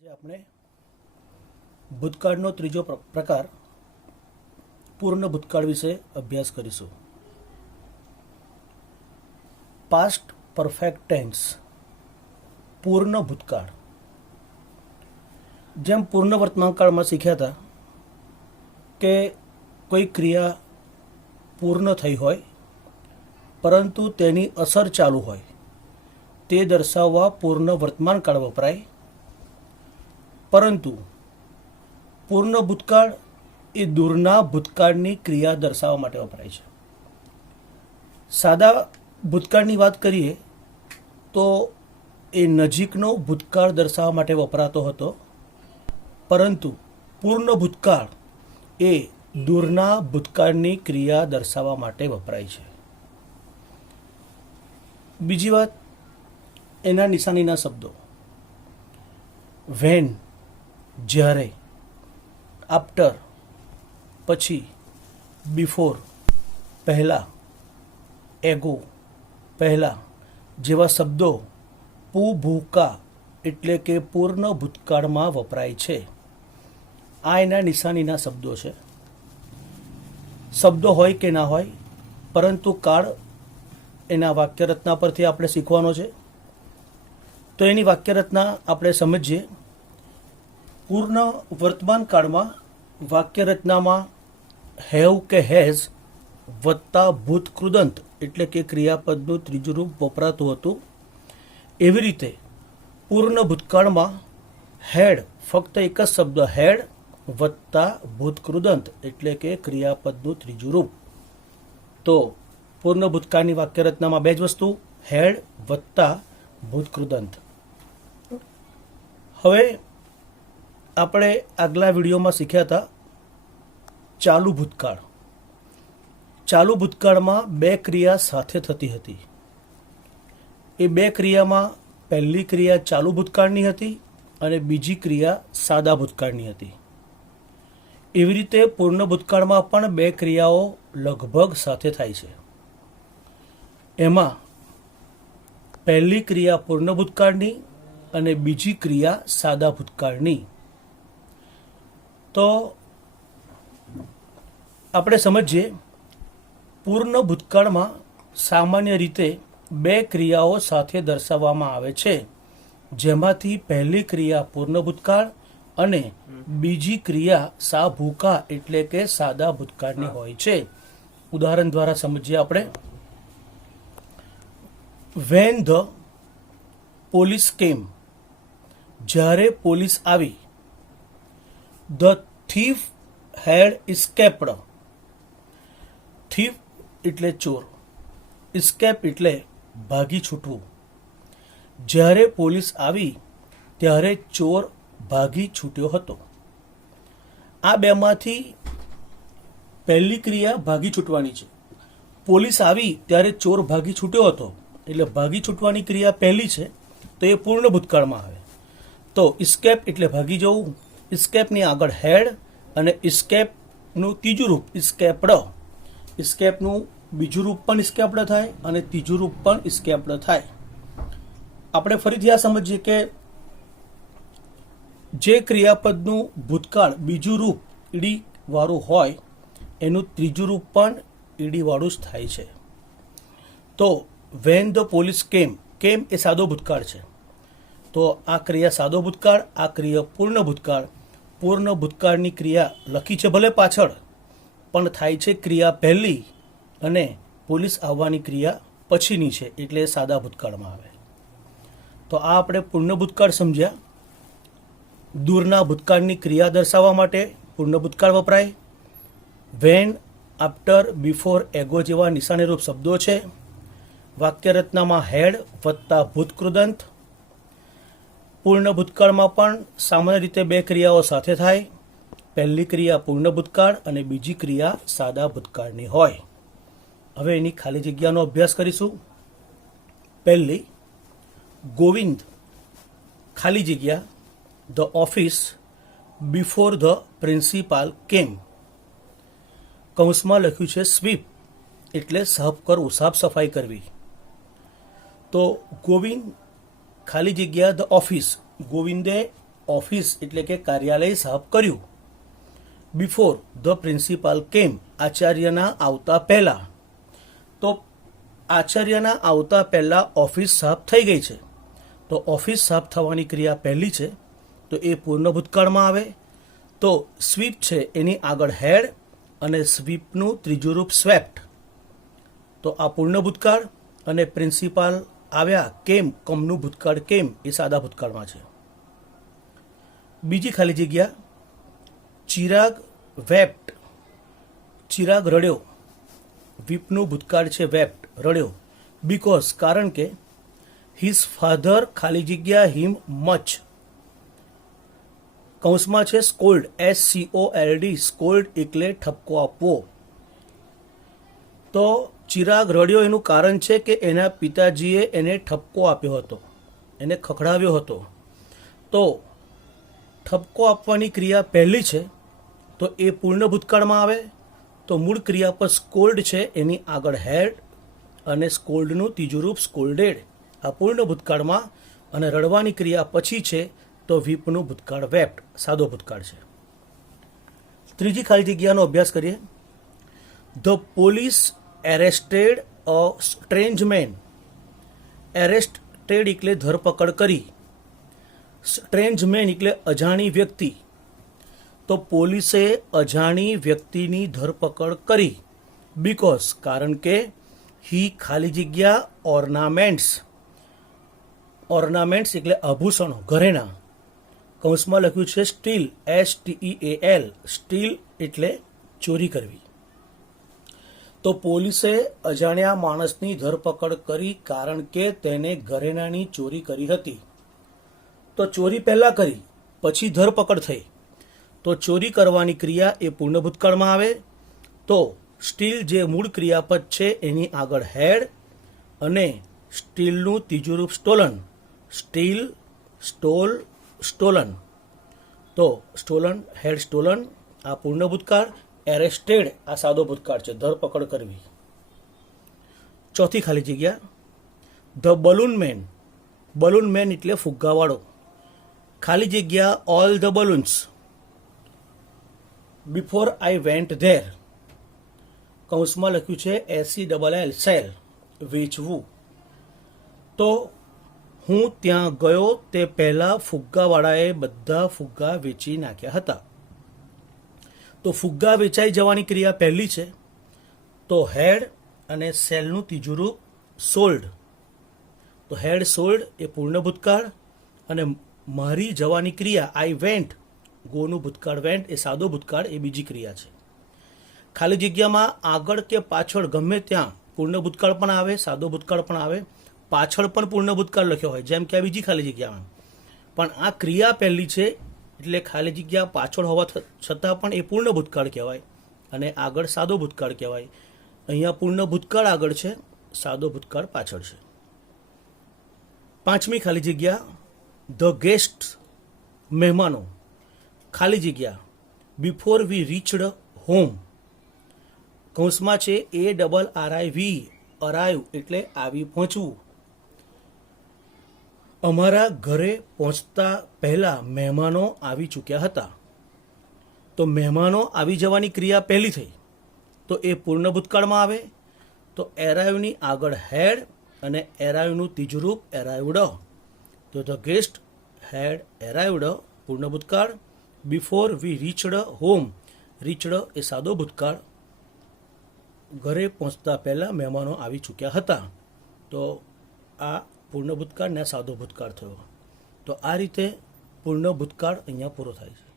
આજે આપણે ભૂતકાળનો ત્રીજો પ્રકાર પૂર્ણ ભૂતકાળ વિશે અભ્યાસ કરીશું. પાસ્ટ પરફેક્ટ ટેન્સ, પૂર્ણ ભૂતકાળ. જેમ પૂર્ણ વર્તમાનકાળમાં શીખ્યા હતા કે કોઈ ક્રિયા પૂર્ણ થઈ હોય પરંતુ તેની અસર ચાલુ હોય તે દર્શાવવા પૂર્ણ વર્તમાનકાળ વપરાય, પરંતુ પૂર્ણ ભૂતકાળ એ દૂરના ભૂતકાળની ક્રિયા દર્શાવવા માટે વપરાય છે. સાદા ભૂતકાળની વાત કરીએ તો એ નજીકનો ભૂતકાળ દર્શાવવા માટે વપરાતો હતો, પરંતુ પૂર્ણ ભૂતકાળ એ દૂરના ભૂતકાળની ક્રિયા દર્શાવવા માટે વપરાય છે. બીજી વાત, એના નિશાનીના શબ્દો. વેન જ્યારે, આફ્ટર પછી, બિફોર પહેલાં, એગો પહેલાં જેવા શબ્દો પૂભૂકા એટલે કે પૂર્ણ ભૂતકાળમાં વપરાય છે. આ એના નિશાનીના શબ્દો છે. શબ્દો હોય કે ના હોય, પરંતુ કાળ એના વાક્યરચના પરથી આપણે શીખવાનો છે. તો એની વાક્યરચના આપણે સમજીએ. પૂર્ણ વર્તમાન કાળમાં વાક્યરચનામાં હેવ કે હેઝ વત્તા ભૂત કૃદંત એટલે કે ક્રિયાપદનું ત્રીજું રૂપ વપરાતું હતું. એવી રીતે પૂર્ણ ભૂતકાળમાં હેડ ફક્ત એક જ શબ્દ હેડ વત્તા ભૂત કૃદંત એટલે કે ક્રિયાપદનું ત્રીજું રૂપ. તો પૂર્ણ ભૂતકાળની વાક્યરચનામાં બે જ વસ્તુ, હેડ વત્તા ભૂત કૃદંત. હવે આપણે આગલા વિડીયોમાં શીખ્યા હતા ચાલુ ભૂતકાળ. ચાલુ ભૂતકાળમાં બે ક્રિયા સાથે થતી હતી. એ બે ક્રિયામાં પહેલી ક્રિયા ચાલુ ભૂતકાળની હતી અને બીજી ક્રિયા સાદા ભૂતકાળની હતી. એવી રીતે પૂર્ણ ભૂતકાળમાં પણ બે ક્રિયાઓ લગભગ સાથે થાય છે. એમાં પહેલી ક્રિયા પૂર્ણ ભૂતકાળની અને બીજી ક્રિયા સાદા ભૂતકાળની. તો આપણે સમજીએ, પૂર્ણ ભૂતકાળમાં સામાન્ય રીતે બે ક્રિયાઓ સાથે દર્શાવવામાં આવે છે, જેમાંથી પહેલી ક્રિયા પૂર્ણ ભૂતકાળ અને બીજી ક્રિયા સાભૂકા એટલે કે સાદા ભૂતકાળની હોય છે. ઉદાહરણ દ્વારા સમજીએ આપણે. વેન ધ પોલીસ કેમ, જ્યારે પોલીસ આવી. The thief had escaped. Thief એટલે ચોર, ઇસ્કેપ એટલે ભાગી છૂટવું. જ્યારે પોલીસ આવી ત્યારે ચોર ભાગી છૂટ્યો હતો. આ બેમાંથી પહેલી ક્રિયા ભાગી છૂટવાની છે. પોલીસ આવી ત્યારે ચોર ભાગી છૂટ્યો હતો, એટલે ભાગી છૂટવાની ક્રિયા પહેલી છે, તો એ પૂર્ણ ભૂતકાળમાં આવે. તો ઇસ્કેપ એટલે ભાગી જવું. ઇસ્કેપની આગળ હેડ અને ઇસ્કેપનું ત્રીજું રૂપ ઇસ્કેપ્ડ. ઇસ્કેપનું બીજું રૂપ પણ ઇસ્કેપ્ડ થાય અને ત્રીજું રૂપ પણ ઇસ્કેપ્ડ થાય. આપણે ફરીથી આ સમજીએ કે જે ક્રિયાપદનું ભૂતકાળ બીજું રૂપ ઈડી વાળું હોય એનું ત્રીજું રૂપ પણ ઈડી વાળું જ થાય છે. તો વેન ધ પોલીસ કેમ, કેમ એ સાદો ભૂતકાળ છે, તો આ ક્રિયા સાદો ભૂતકાળ, આ ક્રિયા પૂર્ણ ભૂતકાળ. પૂર્ણ ભૂતકાળની ક્રિયા લખી છે ભલે પાછળ, પણ થાય છે ક્રિયા પહેલી અને પોલીસ આવવાની ક્રિયા પછીની છે, એટલે સાદા ભૂતકાળમાં આવે. તો આ આપણે પૂર્ણ ભૂતકાળ સમજ્યા. દૂરના ભૂતકાળની ક્રિયા દર્શાવવા માટે પૂર્ણ ભૂતકાળ વપરાય. વેન, આફ્ટર, બિફોર, એગો જેવા નિશાનીરૂપ શબ્દો છે. વાક્યરચનામાં હેડ વત્તા ભૂત કૃદંત. પૂર્ણ ભૂતકાળમાં પણ સામાન્ય રીતે બે ક્રિયાઓ સાથે થાય. પહેલી ક્રિયા પૂર્ણ ભૂતકાળ અને બીજી ક્રિયા સાદા ભૂતકાળની હોય. હવે એની ખાલી જગ્યાનો અભ્યાસ કરીશું. પહેલી, ગોવિંદ ખાલી જગ્યા the office before the principal કેમ. કૌંસમાં લખ્યું છે સ્વીપ એટલે સાફ કરવું, સાફ સફાઈ કરવી. તો ગોવિંદ ખાલી જગ્યા ધ ઓફિસ, ગોવિંદે ઓફિસ એટલે કે કાર્યાલય સાફ કર્યું. બિફોર ધ પ્રિન્સિપાલ કેમ, આચાર્યના આવતા પહેલા. તો આચાર્યના આવતા પહેલા ઓફિસ સાફ થઈ ગઈ છે. તો ઓફિસ સાફ થવાની ક્રિયા પહેલી છે, તો એ પૂર્ણ ભૂતકાળમાં આવે. તો સ્વીપ છે એની આગળ હેડ અને સ્વીપનું ત્રીજું રૂપ સ્વેપ્ટ, તો આ પૂર્ણ ભૂતકાળ. અને પ્રિન્સિપાલ આવ્યા કેમ, કમનું ભૂતકાળ કેમ એ સાદા ભૂતકાળમાં છે. બીજી ખાલી જગ્યા, ચિરાગ વેપ્ટ, ચિરાગ રડ્યો. વીપનું ભૂતકાળ છે વેપ્ટ, રડ્યો. બીકોઝ કારણ કે હિઝ ફાધર ખાલી જગ્યા હિમ મચ, કૌંસમાં છે સ્કોલ્ડ, SCOLD, સ્કોલ્ડ એટલે ઠપકો આપવો. તો ચિરાગ રડ્યો એનું કારણ છે કે એના પિતાજીએ એને ઠપકો આપ્યો હતો, એને ખખડાવ્યો હતો. તો ઠપકો આપવાની ક્રિયા પહેલી છે, તો એ પૂર્ણ ભૂતકાળમાં આવે. તો મૂળ ક્રિયાપદ સ્કોલ્ડ છે એની આગળ હેડ અને સ્કોલ્ડનું ત્રીજું રૂપ સ્કોલ્ડેડ, આ પૂર્ણ ભૂતકાળમાં. અને રડવાની ક્રિયા પછી છે તો વીપનું ભૂતકાળ વેપ્ટ, સાદો ભૂતકાળ છે. ત્રીજી ખાલી જગ્યાનો અભ્યાસ કરીએ. The police arrested a strange man. Arrested એટલે ધરપકડ કરી, સ્ટ્રેન્જ મેન એટલે અજાણી વ્યક્તિ. તો પોલીસે અજાણી વ્યક્તિની ધરપકડ કરી. બીકોઝ કારણ કે હી ખાલી જગ્યા ઓર્નામેન્ટ્સ, ઓર્નામેન્ટ્સ એટલે આભૂષણો, ઘરેણા. કૌંસમાં લખ્યું છે સ્ટીલ, STEAL, સ્ટીલ એટલે ચોરી કરવી. તો પોલીસે અજાણ્યા માણસની ધરપકડ કરી કારણ કે તેને ઘરેણાની ચોરી કરી હતી. તો ચોરી પહેલા કરી પછી ધરપકડ થઈ, તો ચોરી કરવાની ક્રિયા એ પૂર્ણ ભૂતકાળમાં આવે. તો સ્ટીલ જે મૂળ ક્રિયાપદ છે એની આગળ હેડ અને સ્ટીલનું ત્રીજું રૂપ સ્ટોલન, સ્ટીલ, સ્ટોલ, સ્ટોલન. તો સ્ટોલન, હેડ સ્ટોલન આ પૂર્ણ ભૂતકાળ. એરેસ્ટેડ આ સાદો ભૂતકાળ છે, ધરપકડ કરવી. ચોથી ખાલી જગ્યા, the balloon man. Balloon man એટલે ફુગ્ગાવાળો. ખાલી જગ્યા all the balloons. Before I went there, કૌંસમાં લખ્યું છે SELL, સેલ, વેચવું. તો હું ત્યાં ગયો તે પહેલાં ફુગ્ગાવાળાએ બધા ફુગ્ગા વેચી નાખ્યા હતા. તો ફુગ્ગા વેચાઈ જવાની ક્રિયા પહેલી છે, તો હેડ અને સેલનું ત્રીજું રૂપ સોલ્ડ. તો હેડ સોલ્ડ એ પૂર્ણ ભૂતકાળ. અને મારી જવાની ક્રિયા આઈ વેન્ટ, ગોનું ભૂતકાળ વેન્ટ એ સાદો ભૂતકાળ, એ બીજી ક્રિયા છે. ખાલી જગ્યામાં આગળ કે પાછળ ગમે ત્યાં પૂર્ણ ભૂતકાળ પણ આવે, સાદો ભૂતકાળ પણ આવે, પાછળ પણ પૂર્ણ ભૂતકાળ લખ્યો હોય, જેમ કે આ બીજી ખાલી જગ્યામાં. પણ આ ક્રિયા પહેલી છે એટલે ખાલી જગ્યા પાછળ હોવા છતાં પણ એ પૂર્ણ ભૂતકાળ કહેવાય અને આગળ સાદો ભૂતકાળ કહેવાય. અહીંયા પૂર્ણ ભૂતકાળ આગળ છે, સાદો ભૂતકાળ પાછળ છે. પાંચમી ખાલી જગ્યા, ધ ગેસ્ટ, મહેમાનો. ખાલી જગ્યા બિફોર વી રીચડ હોમ, કૌંસમાં છે ARRIV, અરાઈવ એટલે આવી પહોંચવું. અમારા ઘરે પહોંચતા પહેલા મહેમાનો આવી ચૂક્યા હતા. તો મહેમાનો આવી જવાની ક્રિયા પહેલી થઈ, તો એ પૂર્ણ ભૂતકાળમાં આવે. તો એરાઈવની આગળ હેડ અને એરાઈવનું ત્રીજું રૂપ એરાઈવડ. તો ધ ગેસ્ટ હેડ એરાઈવડ પૂર્ણ ભૂતકાળ. Before we reached home, reached એ સાદો ભૂતકાળ. ઘરે પહોંચતા પહેલાં મહેમાનો આવી ચૂક્યા હતા. તો આ પૂર્ણ ભૂતકાળ ને સાદો ભૂતકાળ થયો. તો આ રીતે પૂર્ણ ભૂતકાળ અહીંયા પૂરો થાય છે.